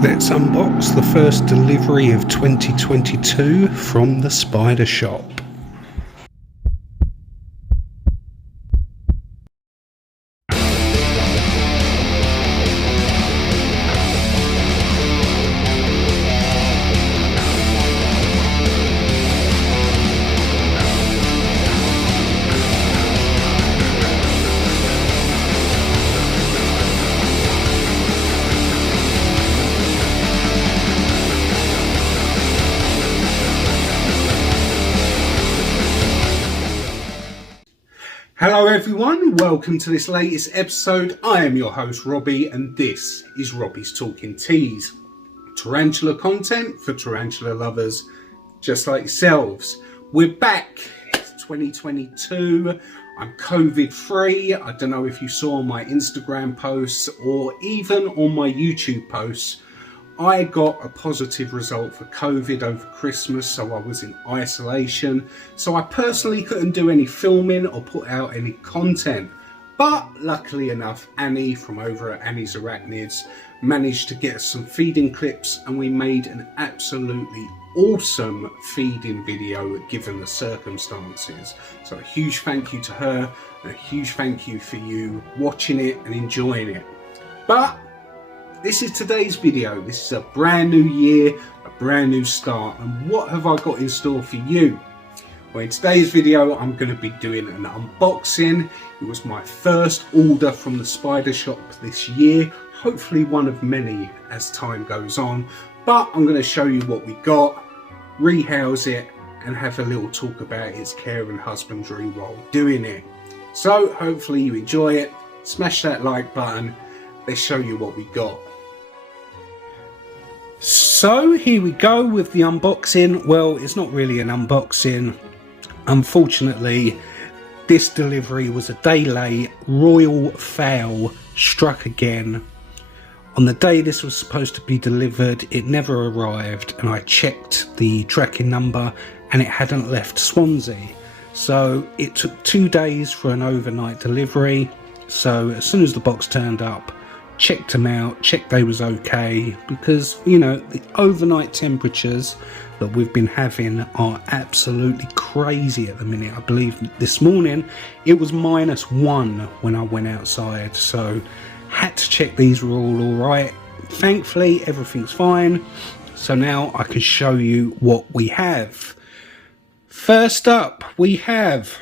Let's unbox the first delivery of 2022 from the Spider Shop. Hello everyone, welcome to this latest episode. I am your host Robbie and this is Robbie's Talking Teas. Tarantula content for tarantula lovers just like yourselves. We're back, it's 2022, I'm COVID free. I don't know if you saw my Instagram posts or even on my YouTube posts. I got a positive result for COVID over Christmas, so I was in isolation. So I personally couldn't do any filming or put out any content. But luckily enough, Annie from over at Annie's Arachnids managed to get us some feeding clips and we made an absolutely awesome feeding video given the circumstances. So a huge thank you to her and a huge thank you for you watching it and enjoying it. But this is today's video. This is a brand new year, a brand new start, and what have I got in store for you? Well, in today's video I'm going to be doing an unboxing. It was my first order from the Spider Shop this year, hopefully one of many as time goes on, but I'm going to show you what we got, rehouse it and have a little talk about its care and husbandry while doing it. So hopefully you enjoy it, smash that like button, let's show you what we got. So here we go with the unboxing. Well, it's not really an unboxing. Unfortunately, this delivery was a day late. Royal foul struck again. On the day this was supposed to be delivered, it never arrived, and I checked the tracking number and it hadn't left Swansea. So it took 2 days for an overnight delivery. So as soon as the box turned up, checked them out, checked they was okay, because you know the overnight temperatures that we've been having are absolutely crazy at the minute. I believe this morning it was -1 when I went outside, so had to check these were all right. Thankfully everything's fine, so now I can show you what we have. First up we have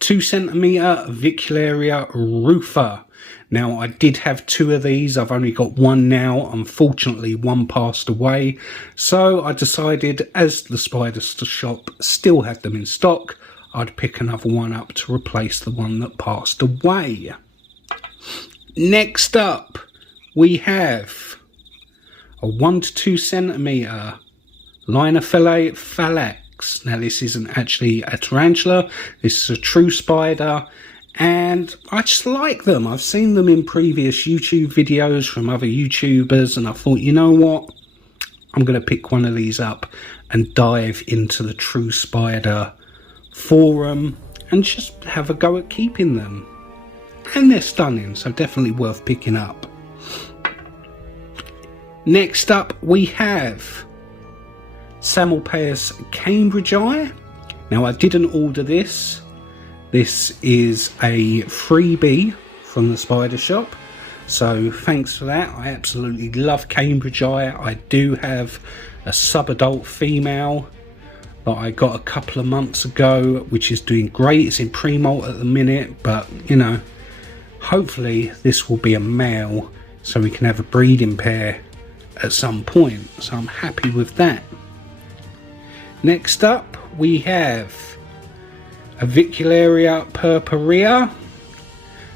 2 centimeter Vicularia rufa. Now I did have 2 of these, I've only got 1 now, unfortunately 1 passed away, so I decided as the Spider Shop still had them in stock, I'd pick another one up to replace the one that passed away. Next up we have a 1 to 2 centimeter Linophallics. Now this isn't actually a tarantula, this is a true spider. And I just like them. I've seen them in previous YouTube videos from other YouTubers and I thought, you know what, I'm going to pick one of these up and dive into the true spider forum and just have a go at keeping them. And they're stunning, so definitely worth picking up. Next up we have Samopaeus Cambridge Eye. Now I didn't order this. This is a freebie from the Spider Shop, so thanks for that. I absolutely love Cambridge Eye. I do have a sub-adult female that I got a couple of months ago, which is doing great. It's in pre-molt at the minute, but you know, hopefully this will be a male so we can have a breeding pair at some point, so I'm happy with that. Next up we have a Vicularia purpurea.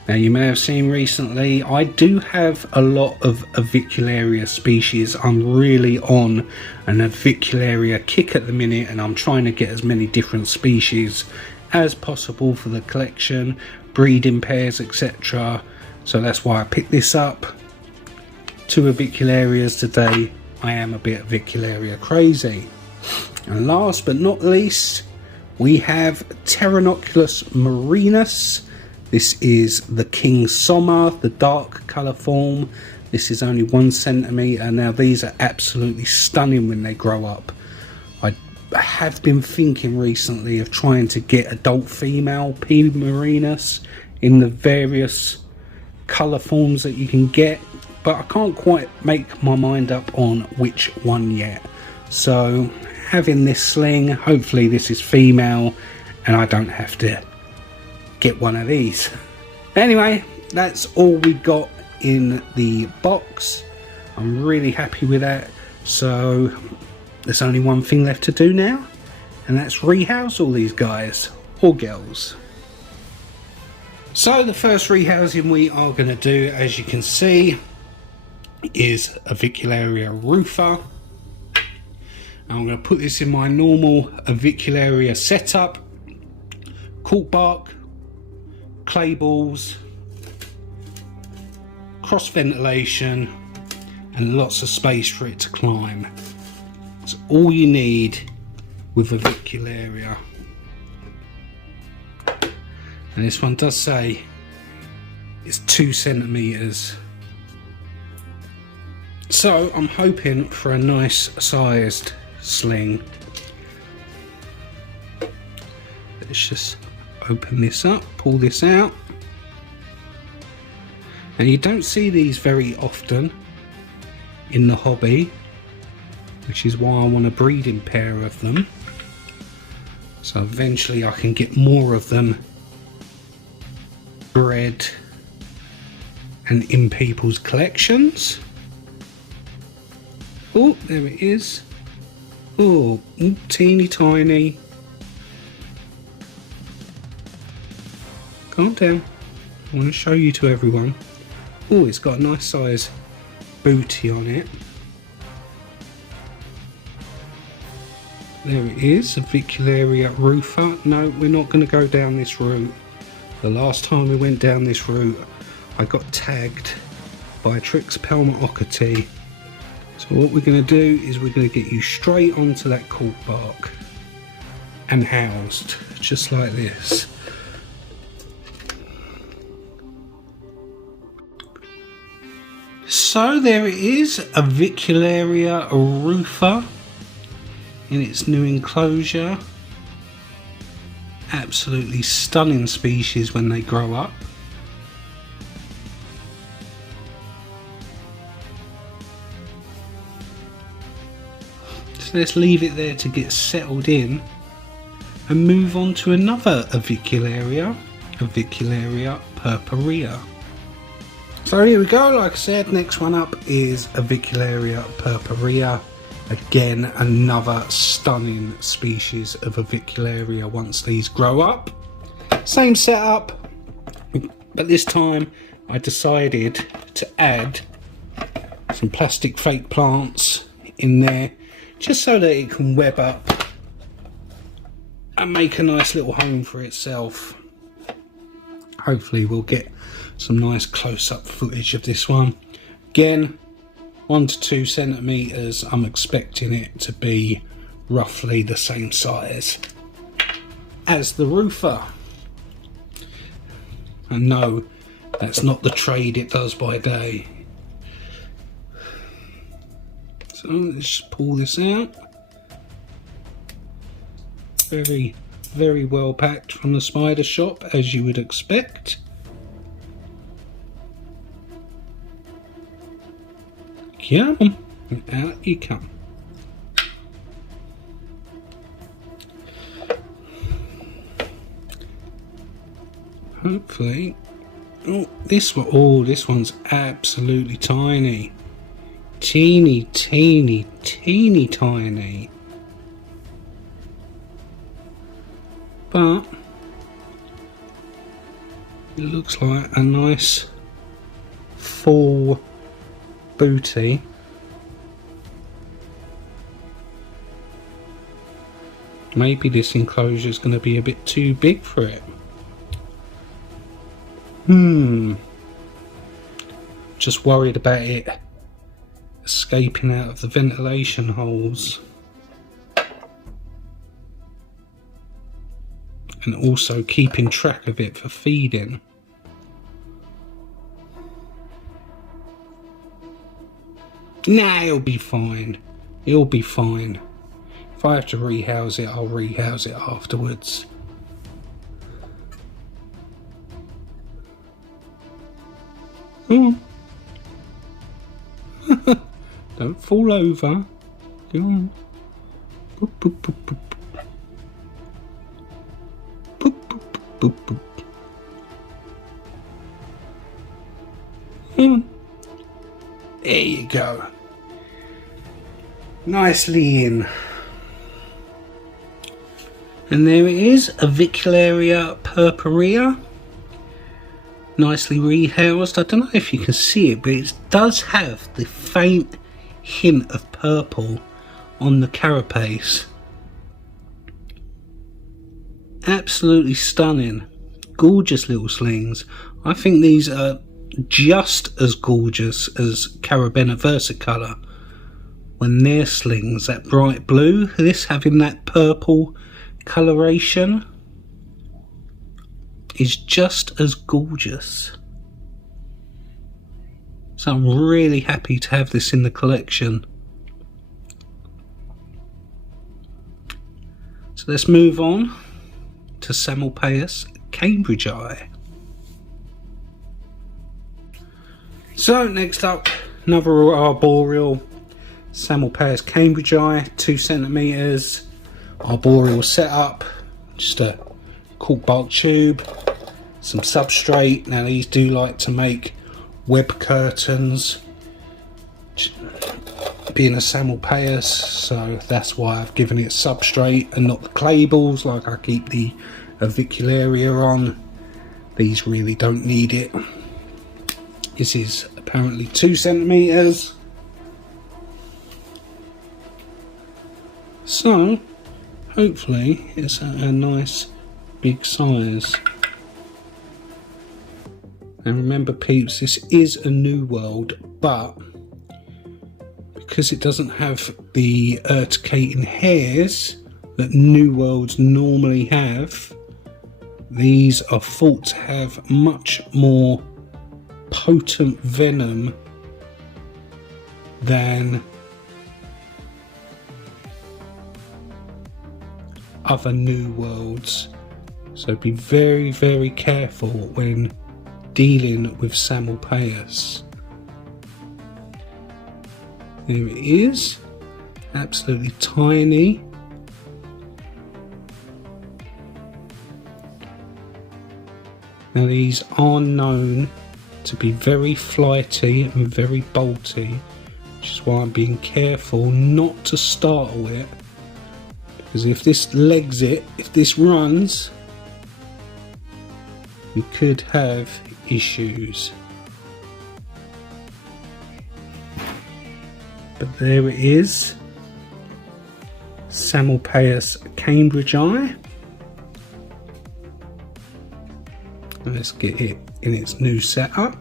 Now you may have seen recently I do have a lot of Vicularia species. I'm really on an Vicularia kick at the minute and I'm trying to get as many different species as possible for the collection, breeding pairs, etc. So that's why I picked this up. 2 Vicularias today. I am a bit Vicularia crazy. And last but not least we have Pteronoculars marinus. This is the King Sommer, the dark colour form. This is only 1 centimetre. Now these are absolutely stunning when they grow up. I have been thinking recently of trying to get adult female P. marinus in the various colour forms that you can get, but I can't quite make my mind up on which one yet. So having this sling, hopefully this is female and I don't have to get one of these. Anyway, that's all we got in the box. I'm really happy with that. So there's only one thing left to do now, and that's rehouse all these guys or girls. So the first rehousing we are going to do, as you can see, is a Vicularia rufa. I'm going to put this in my normal Vicularia setup. Cork bark, clay balls, cross ventilation, and lots of space for it to climb. That's all you need with a Vicularia. And this one does say it's 2 centimetres. So I'm hoping for a nice sized sling. Let's just open this up, pull this out. And you don't see these very often in the hobby, which is why I want a breeding pair of them. So eventually I can get more of them bred and in people's collections. Oh, there it is. Oh, teeny tiny. Calm down. I want to show you to everyone. Oh, it's got a nice size booty on it. There it is, a Vicularia rufa. No, we're not going to go down this route. The last time we went down this route, I got tagged by a Trixpelma ockati. So what we're going to do is we're going to get you straight onto that cork bark and housed, just like this. So there it is, a Vicularia rufa in its new enclosure. Absolutely stunning species when they grow up. So let's leave it there to get settled in and move on to another Vicularia, a Vicularia purpurea. So here we go, like I said, next one up is a Vicularia purpurea. Again, another stunning species of a Vicularia once these grow up. Same setup, but this time I decided to add some plastic fake plants in there just so that it can web up and make a nice little home for itself. Hopefully we'll get some nice close-up footage of this one. Again, 1 to 2 centimetres. I'm expecting it to be roughly the same size as the rufa. And no, that's not the trade it does by day. So let's just pull this out. Very, very well packed from the spider shop, as you would expect. Come on, and out you come. Hopefully, this one's absolutely tiny, teeny tiny, but it looks like a nice full booty. Maybe this enclosure is going to be a bit too big for it. Just worried about it escaping out of the ventilation holes. And also keeping track of it for feeding. Nah, he'll be fine. He'll be fine. If I have to rehouse it, I'll rehouse it afterwards. Don't fall over. Go on. Boop, boop, boop, boop. Boop, boop, boop, boop, boop. There you go. Nicely in. And there it is, a Vicularia purpurea. Nicely rehoused. I don't know if you can see it, but it does have the faint hint of purple on the carapace. Absolutely stunning. Gorgeous little slings. I think these are just as gorgeous as Carabiner Versicolor when their slings, that bright blue, this having that purple coloration is just as gorgeous. So I'm really happy to have this in the collection. So let's move on to Samopaeus Cambridge Eye. So next up, another arboreal Samopaeus Cambridge Eye, 2 centimeters, arboreal setup, just a cork bark tube, some substrate. Now these do like to make web curtains, being a Samopaeus, so that's why I've given it substrate and not the clay balls like I keep the Vicularia on. These really don't need it. This is apparently 2 centimeters. So hopefully it's a nice big size. And remember peeps, this is a new world, but because it doesn't have the urticating hairs that new worlds normally have, these are thought to have much more potent venom than other new worlds. So be very, very careful when dealing with Samopaeus. There it is, absolutely tiny. Now these are known to be very flighty and very bolty, which is why I'm being careful not to startle it, because if this legs it, if this runs, we could have issues. But there it is, Samopaeus Cambridge Eye. Let's get it in its new setup.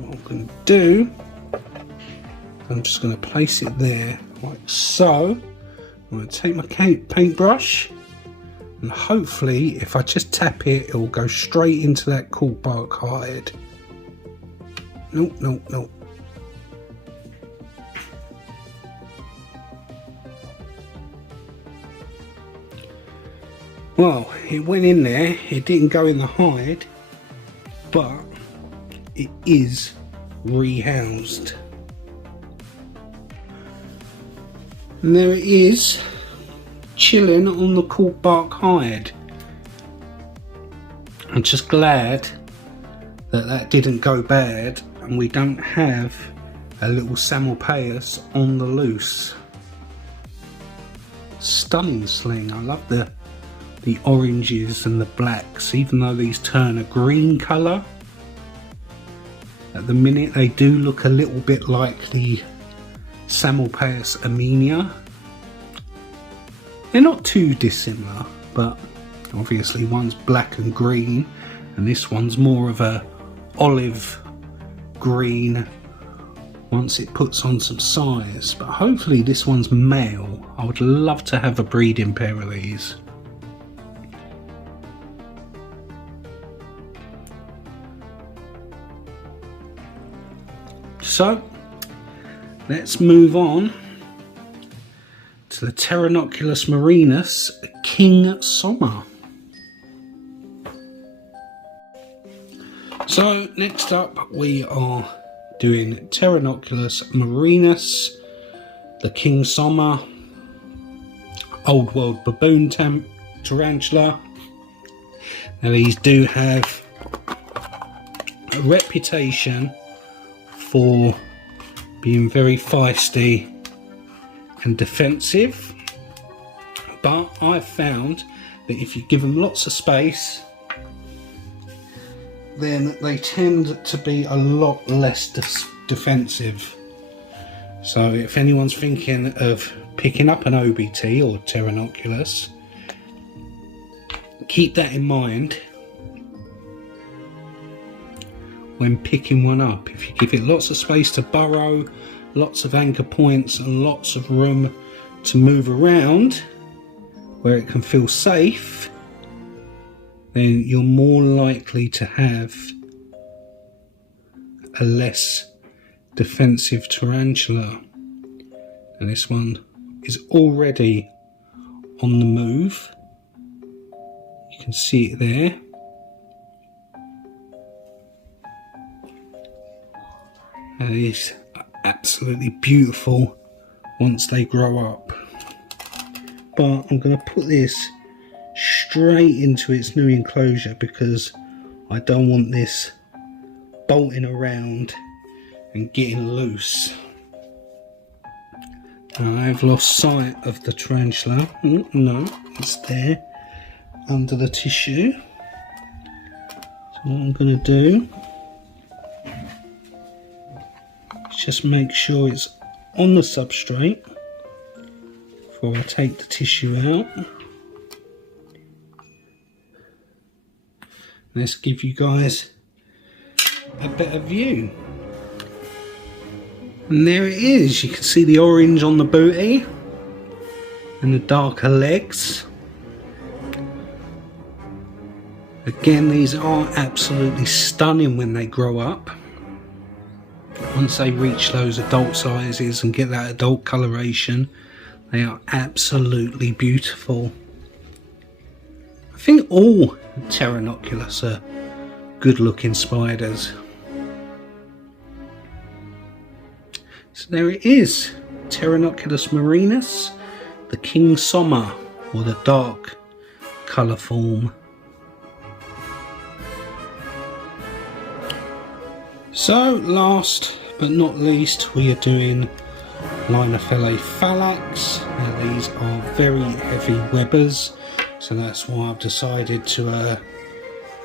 What I'm going to do, I'm just going to place it there like so. I'm going to take my paintbrush, and hopefully if I just tap it, it will go straight into that cork bark hide. Nope, nope, nope. Well, it went in there, it didn't go in the hide, but it is rehoused. And there it is, chilling on the cork bark hide. I'm just glad that that didn't go bad and we don't have a little Samopaeus on the loose. Stunning sling. I love the oranges and the blacks, even though these turn a green colour. At the minute they do look a little bit like the Samopaeus amenia. They're not too dissimilar, but obviously one's black and green and this one's more of a olive green once it puts on some size. But hopefully this one's male. I would love to have a breeding pair of these. So let's move on to the Pteronoculars marinus king sommer. So next up we are doing Pteronoculars marinus, the king sommer, old world baboon tarantula. Now these do have a reputation for being very feisty and defensive, but I've found that if you give them lots of space, then they tend to be a lot less defensive. So if anyone's thinking of picking up an OBT or Pteronoculars, keep that in mind when picking one up. If you give it lots of space to burrow, lots of anchor points and lots of room to move around where it can feel safe, then you're more likely to have a less defensive tarantula. And this one is already on the move. You can see it there. And these are absolutely beautiful once they grow up. But I'm going to put this straight into its new enclosure because I don't want this bolting around and getting loose. I've lost sight of the tarantula. No, it's there under the tissue. So what I'm going to do is just make sure it's on the substrate before I take the tissue out. Let's give you guys a better view. And there it is. You can see the orange on the booty and the darker legs. Again, these are absolutely stunning when they grow up. Once they reach those adult sizes and get that adult coloration, they are absolutely beautiful. I think all Pteronoculars are good looking spiders. So there it is, Pteronoculars marinus, the king sommer, or the dark colour form. So last but not least, we are doing Linophallics. Now these are very heavy webbers, so that's why I've decided to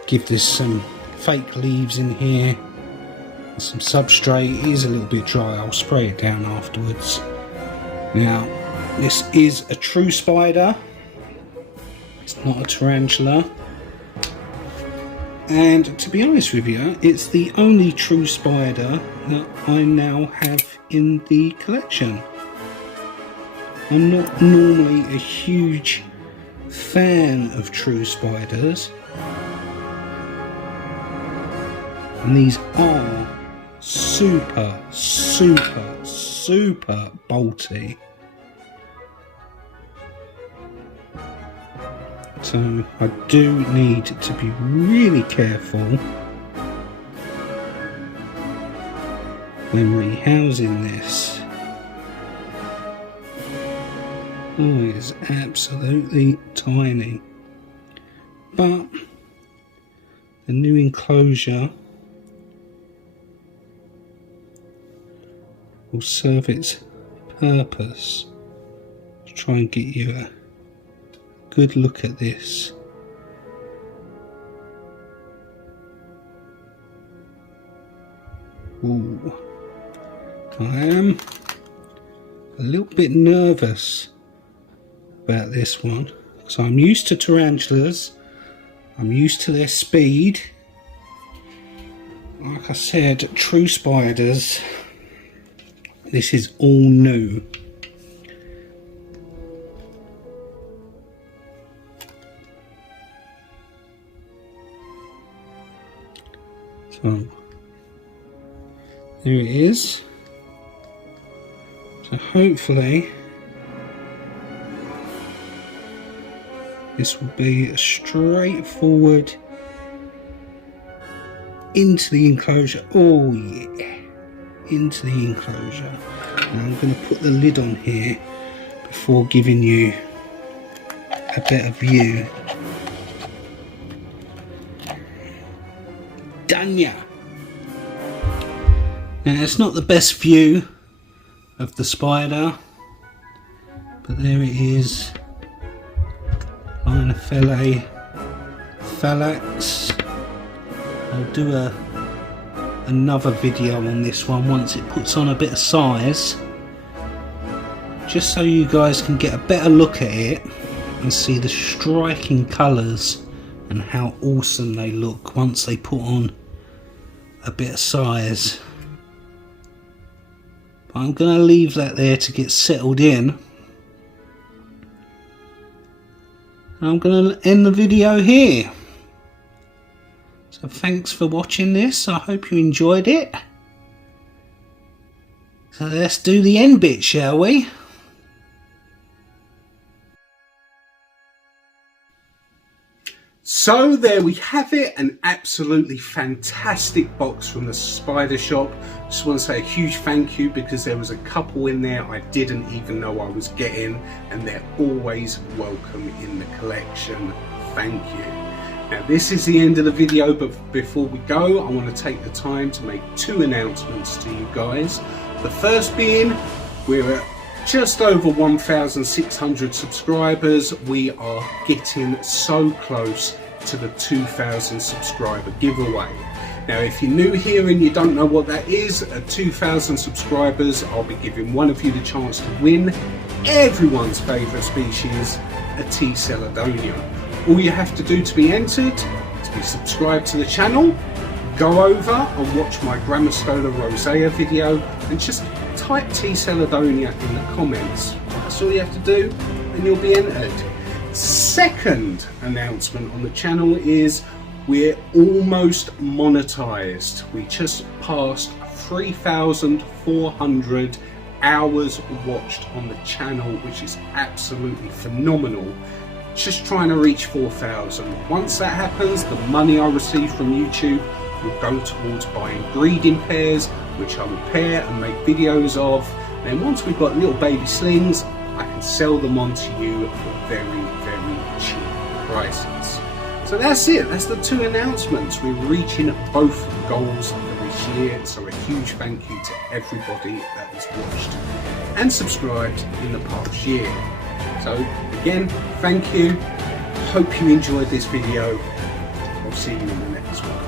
give this some fake leaves in here and some substrate. It is a little bit dry, I'll spray it down afterwards. Now this is a true spider, it's not a tarantula, and to be honest with you, it's the only true spider that I now have in the collection. I'm not normally a huge fan of true spiders, and these are super bolty. So I do need to be really careful when rehousing this. Oh, it is absolutely tiny, but the new enclosure will serve its purpose to try and get you a good look at this. Ooh. I am a little bit nervous about this one because I'm used to tarantulas, I'm used to their speed. Like I said, true spiders, this is all new. So There it is. So hopefully this will be a straightforward into the enclosure. Oh yeah, into the enclosure. And I'm going to put the lid on here before giving you a better view. Done ya! Now it's not the best view of the spider, but there it is. Linophallics. I'll do another video on this one once it puts on a bit of size, just so you guys can get a better look at it and see the striking colours and how awesome they look once they put on a bit of size. But I'm going to leave that there to get settled in. I'm going to end the video here. So thanks for watching this. I hope you enjoyed it. So let's do the end bit, shall we? So there we have it, an absolutely fantastic box from the Spider Shop. Just want to say a huge thank you, because there was a couple in there I didn't even know I was getting, and they're always welcome in the collection. Thank you. Now this is the end of the video, but before we go I want to take the time to make two announcements to you guys. The first being, we're at just over 1,600 subscribers. We are getting so close to the 2,000 subscriber giveaway. Now if you're new here and you don't know what that is, at 2,000 subscribers I'll be giving one of you the chance to win everyone's favourite species, a T. Celadonia. All you have to do to be entered is be subscribed to the channel, go over and watch my Grammostola rosea video, and just type T. Celadonia in the comments. That's all you have to do and you'll be entered. Second announcement on the channel is we're almost monetized. We just passed 3,400 hours watched on the channel, which is absolutely phenomenal. Just trying to reach 4,000. Once that happens, the money I receive from YouTube will go towards buying breeding pairs, which I will pair and make videos of. Then once we've got little baby slings, I can sell them on to you for very, very cheap prices. So that's it, that's the two announcements. We're reaching both goals for this year, so a huge thank you to everybody that has watched and subscribed in the past year. So again, thank you, hope you enjoyed this video. I'll see you in the next one.